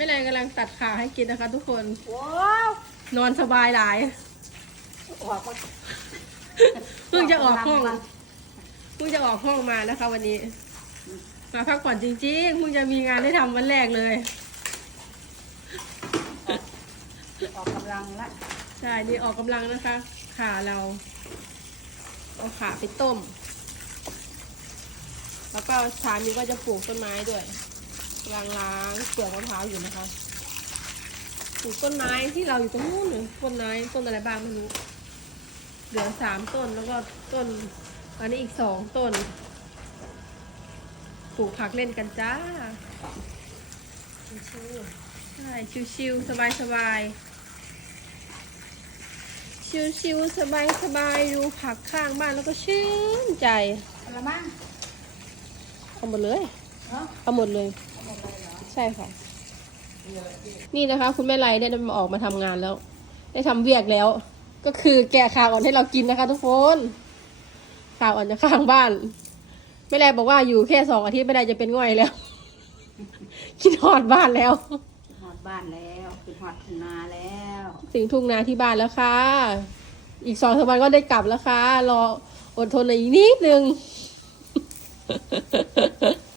ไม่ไรกำลังตัดขาให้กินนะคะ ทุกคน ว้าวนอนสบายหลาย ออกมาเพิ่งจะออกห้องเพิ่งจะออกห้องมานะคะ วันนี้ มาพักผ่อนจริงๆเพิ่งจะมีงานได้ทำวันแรกเลย ออกกำลังละใช่นี่ออกกำลังนะคะ ขาเรา เอาขาไปต้ม แล้วก็ชามีก็จะปลูกต้นไม้ด้วย กำลังล้างเปลือกมะพร้าวอยู่นะคะปลูกต้นไม้ที่เราอยู่ตรงนู้นเลยต้นไม้ต้นอะไรบ้างไม่รู้ เหลือสามต้นแล้วก็ต้น อันนี้อีกสองต้น ปลูกผักเล่นกันจ้าใช่ชิวๆสบายๆ ชิวๆสบายๆ ดูผักข้างบ้านแล้วก็ชื่นใจกระมังเอาหมดเลยเนาะเอาหมดเลย เอาหมดเลยเหรอ ใช่ค่ะ นี่นะคะ คุณแม่ไรได้มาออกมาทำงานแล้ว ได้ทำเวียกแล้ว ก็คือแกะขาอ่อนให้เรากินนะคะ ทุกคนขาอ่อนจะข้างบ้านแม่ไรบอกว่าอยู่แค่สองอาทิตย์ไม่ได้จะเป็นง่อยแล้วคิดหอดบ้านแล้วขึ้นหอดบ้านแล้วขึ้นหอดทุ่งนาแล้วถึงทุ่งนาที่บ้านแล้วค่ะ อีกสองสามวันก็ได้กลับแล้วค่ะรออดทนอีกนิดนึง